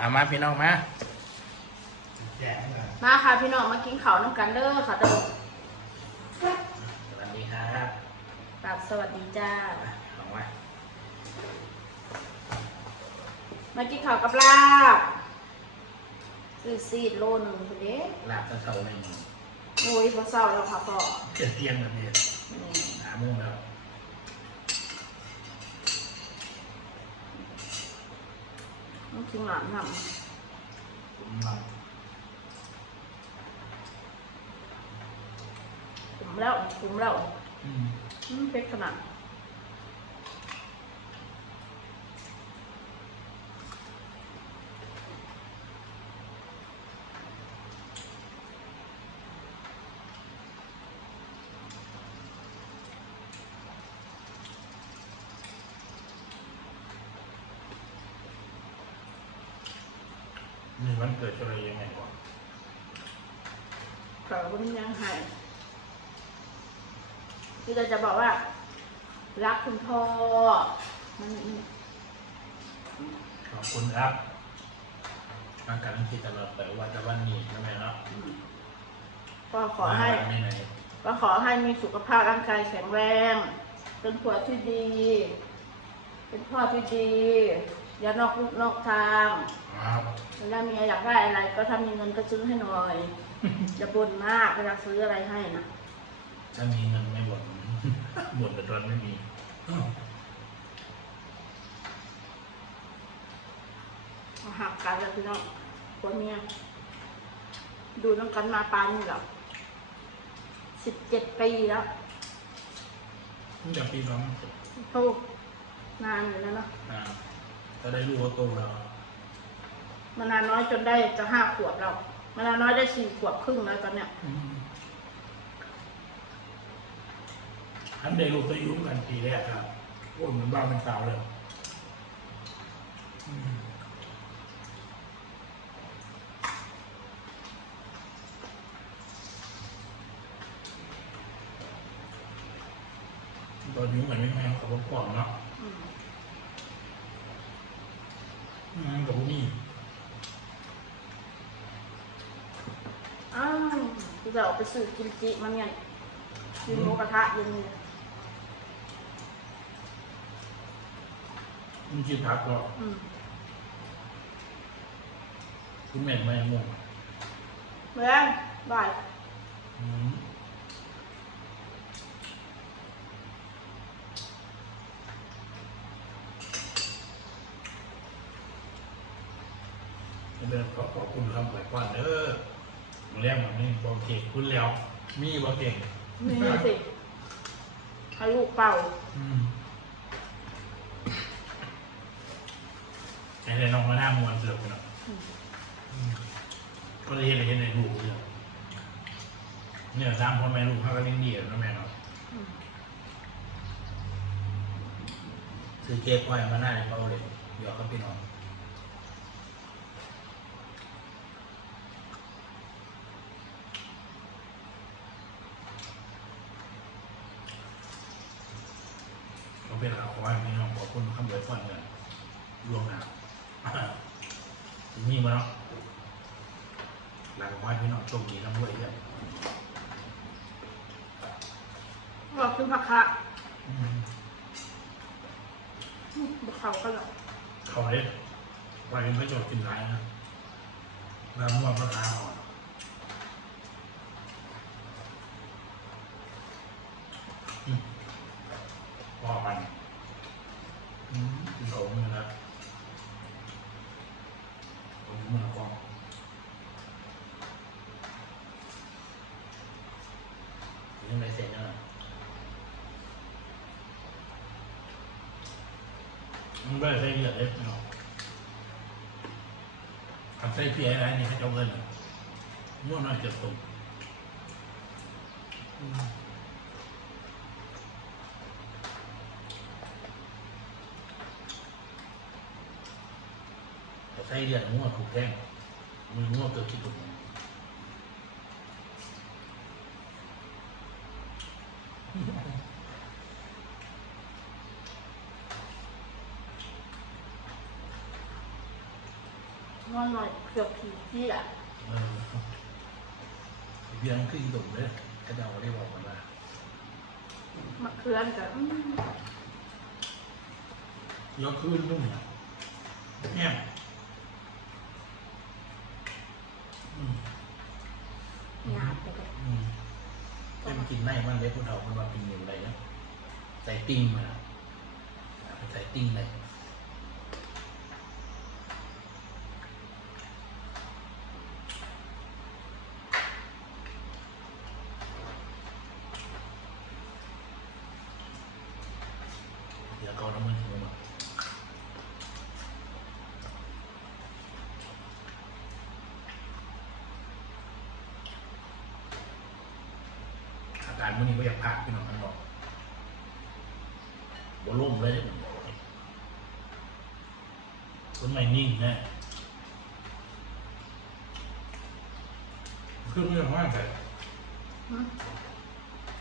เอามาพี่น้องมาแจกเลยมาค่ะพี่น้องมากินข้าวน้ำกันเด้อค่ะเด้อสวัสดีครับกราบสวัสดีจ้าของมามากินข้าวกับลาบซื้อซีดโลหนึ่งคุณเด้ลาบตะเสาหนึ่งโอ้ยพอเศร้าแล้วค่ะพ่อเกิดเที่ยงแบบนี้นี่หาโมงแล้ว ต้องกินหลานทผมมาำขุมแล้วขุมแล้วอืม อืมเผ็ดขนาด นี่วันเกิดอะไรยังไงก่อนแต่วันนี้ยังหายที่เราจะบอกว่า รักคุณพ่อมันขอบคุณครับมากันที่ตลอดแต่วันจะวันนี้ใช่ไหมเนาะก็ขอให้วันนี้ไหนก็ขอให้มีสุขภาพร่างกายแข็งแรง เป็นผัวที่ดี เป็นพ่อที่ดี อย่านอกลูกนอกทางครับเวลามีอยากได้อะไร ก็ถ้ามีเงินก็ซื้อให้หน่อยอย่าบ่นมากเวลาซื้ออะไรให้นะถ้ามีเงินไม่บ่นบ่นแต่ตอนไม่มีอ้าวเอาหักกันแล้วพี่น้องผัวเมียดูน้องกันมาปานนี่หรอสิบเจ็ดปีแล้วตั้งแต่ปีสองพันสิบโอ้นานอยู่แล้วเนาะอ่า ก็ได้รู้ว่าโตแล้ว มานานน้อยจนได้จะห้าขวบแล้วมานานน้อยได้สี่ขวบครึ่งแล้วตอนเนี้ยอืมอันได้ลูกตัวยุ่งกันปีแรกครับโอ้เหมือนบ้าเป็นสาวเลยอืมตอนยุ่งกันไม่แม่กับผมก่อนเนาะอืม อืมกับผมนี่อ้าวกูจะออกไปซื้อกิมจิมันเนี่ยกินหมูกระทะเย็นเนี่ยมันชื่อพักก็อืมคุณแม่ไม่ม่วงเมื่อนบ่ายอืม เดินขอขอบคุณคำไหวกว้านเด้อมาเรียกแบบนี้บอกเก่งคุณแล้ว มีบอกเก่งนี่สิให้ลูกเป่าอืมไอ้เด็น้องมาหน้ามวนเสือกเนาะก็เลยเห็นอะไรเห็นในลูกเนี่ยเนี่ยตามพ่อแม่ลูกเขาก็เลี้ยงดีแล้วแม่เนาะอืมซื้อเค้กไว้มาหน้าในเขาเลยเดี๋ยวเขาพี่น้องเขาเป็นเอาไว้พี่ น้องขอบคุณคำเบิดฟันกันล่วงหน้าถึงนี่มาเนาะหลังไว้พี่น้องโชคดีทั้งด้วยเนี่ยบอกขึ้นผักคะอืมอืมบุกเขาก็หรอกเขาเลยไว้เป็นพระโจทย์กินไรนะแล้วมั่วพระคาอ่อนอืมพอกันอืมกินของมือนะของมือกอง ยังไงเสร็จแล้วมันไม่ได้ใช้เยอะเลยเนาะทำใช้เพียอะไรนี่เขาจะเอาเงินอะมั่วน้อยเจ็บตุ่มอืมแต่ใช้เดือนมั่วถูกแท่งมือมั่วเกิดที่ตุ่ม นอนหน่อยเพี่อะเออเบียงขึ้นตุ่มเลยกระเดาได้บอกกันว่ามาเคลื่อนกับอืมยกขึ้นนุ่มอะแง่มอืมหยาบไปเลยอืมเต็มกินได้มันเลยพวกเรามันว่าเป็นอยู่อะไรนะใส่ติ้งมาเอาไปใส่ติ้งเลยเดี๋ยวก็น้ำมันลงมาอา การมันนี่ก็อยากพักพี่น้องมันบอกบล่มเลยคนไม่นิ่งแน่คือเรื่องมากแต่อืม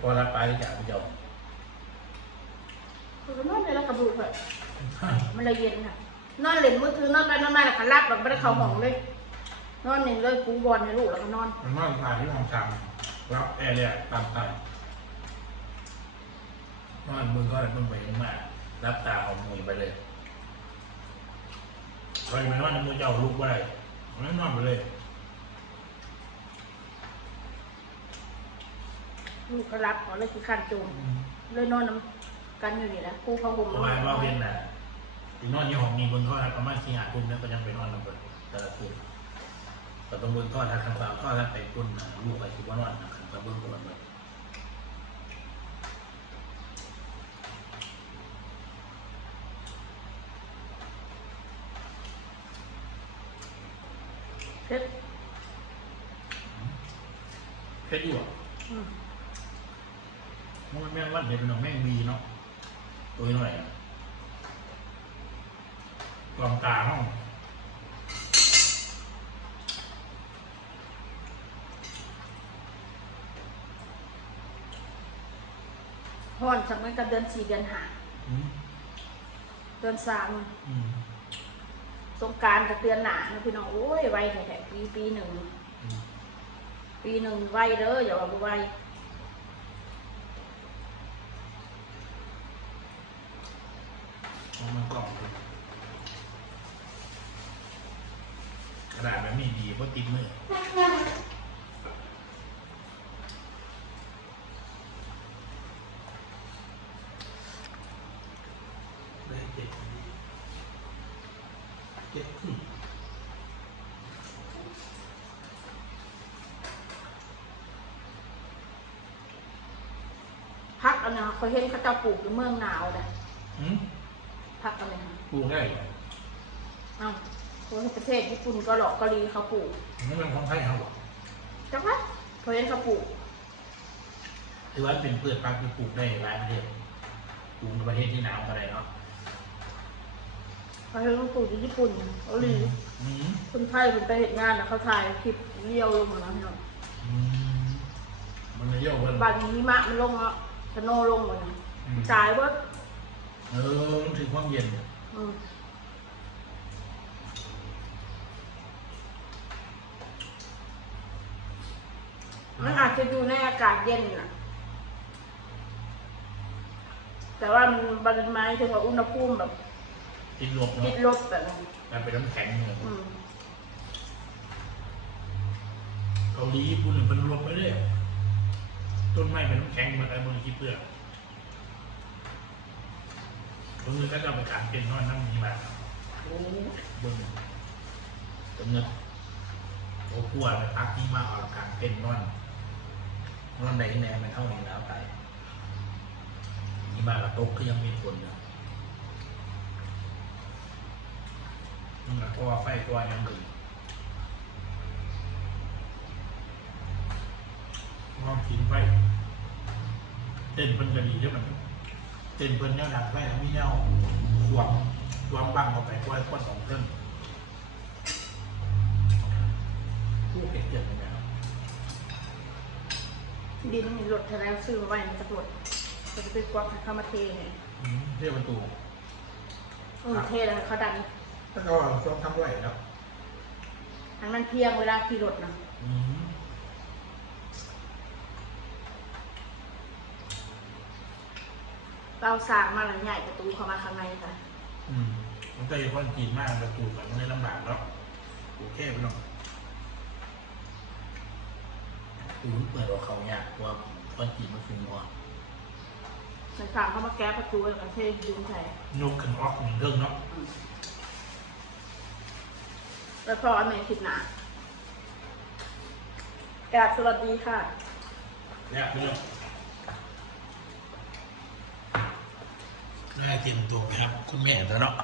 พอรับไปจากพี่เจ้าคือนอนในแล้วกระดูกเลยมันเลยเย็นค่ะนอนเล่นมือถือนอนไปนอนมาแล้วก็รับแบบไม่ได้เข้าห้องเลย นอนนี่เลยปูบอลให้ลูกแล้วก็นอน มันนอนตายที่ห้องจำ รับแอร์เนี่ยตามตายนอนมึงก็เลยมึงไปยังมารับตาของมวยไปเลยคอยมานอนน้ำมือเจ้าลูกไปไม่นอนไปเลยลูกก็รับขอเลยคือขันจูงเลยนอนน้ำกันอยู่นี่แหละครูเขาห่มประมาณว่าเวียนน่ะที่นอนที่ห้องนี้บนท่อประมาณสี่ห้าทุ่มแล้วก็ยังไปนอนน้ำเบิดแต่ละคืน แต่ตรงบนท่อทางข้างซ้ายท่อทางไปกุ้นน่ะลูกไปคิดว่านอนนะข้างซ้ายเบื้องบนเลยเพชรเพชรอยู่อะอืมมันแม่งวันเด็กเป็นน้องแม่งมีเนาะตัวหน่อยอะกองตาห้อง ห่อนจากนั้นก็เดือนสี่เดือนห้าอืมเดือนสามอืมสงกรารกับเดือนหนานะพี่น้องโอ้ยไวแท้ๆปีปีหนึ่ง อืมปีหนึ่งไวเด้ออย่าว่าบ่ไวเอามันกล่องดูกระดาษแบบนี้ดีเพราะติดมือได้เจ็ดเจ็ดครึ่ง พัก อันนะเขาเห็นเขาเจ้าปลูกอยู่เมืองหนาวเลยอืมพักอันนี้ปลูกได้เหรอเอ้าคนประเทศญี่ปุ่นก็หลอกเกาหลีเขาปลูกมันเป็นของไทยเขาบอกจังหวะเขาเห็นเขาปลูกถือว่าเป็นพืชพักที่ปลูกได้หลายประเทศปลูกในประเทศที่หนาวก็ได้เนาะเขาเห็นเขาปลูกอยู่ญี่ปุ่นเกาหลีอืมคนไทยเป็นไปเห็นงานนะเขาถ่ายคลิปเลี้ยวลงมาแล้วพี่น้องอืมมันเลยเยอะเว้ยบางหิมะมันลงแล้ว สโนว์ลงหมดเลยอืมจ่ายว่าเออมันถึงความเย็นอืมมันอาจจะอยู่ในอากาศเย็นน่ะ แต่ว่ามันบริมาถึงว่าอุณหภูมิแบบติดลบติเนาะดลบแบบนั้นการเป็นน้ำแข็งเลยอืม เกาหลีญี่ปุ่นเป็นลบไปเลย ต้นไม้เป็นน้ำแข็งมาได้บนขี้เปลือกตรงนี้ก็จะเอาไปการเป็นนอนนั่งมีมาโอ้บนตรงนี้โอ้กลัวเลยพักที่มาออกการเป็นนอนนอนไหนแน่มันเท่านี้แล้วไปนี่มาละตกก็ยังมีคนอยู่นี่ละตัวไฟตัวยังหนึ่ง มองทิ้งไปเต้นเพิ่นก็ดีใช่ไหมนเต้นเพิ่นยังดังไปแล้วมีแนวสวมสวมบังออกไปกล้วยก้นของเพิ่นผู้เก่งเกิดไปแล้วดินมีรถทะเลซื้อมาไว้ในตำรวจจะไปกวักให้เข้ามาเทเนี่ยอืมเรียกประตูเออเทแล้วให้เขาดันถ้าเขาช่วงทำด้วยแล้วให้มันเพียงเวลาขี่รถนะอืม เราสร้างมาหลังใหญ่ประตูเข้ามาข้างในค่ะ อืมมันก็ยังค่อนจีนมากประตูแบบไม่ได้ลำบากแล้วโอเคไปหน่อยตูนเปิดออกเขาเนี่ยตัวค่อนจีนมาคุมก่อนฉันสั่งเข้ามาแก้ประตูแล้วก็เทยุ้งใส่ยกขึ้นออกหนึ่งเครื่องเนาะแล้วพออันไหนคิดหนากราบสวัสดีค่ะ เนี่ยพี่น้อง แม่กินตัวไปครับ คุณแม่แล้วเนาะ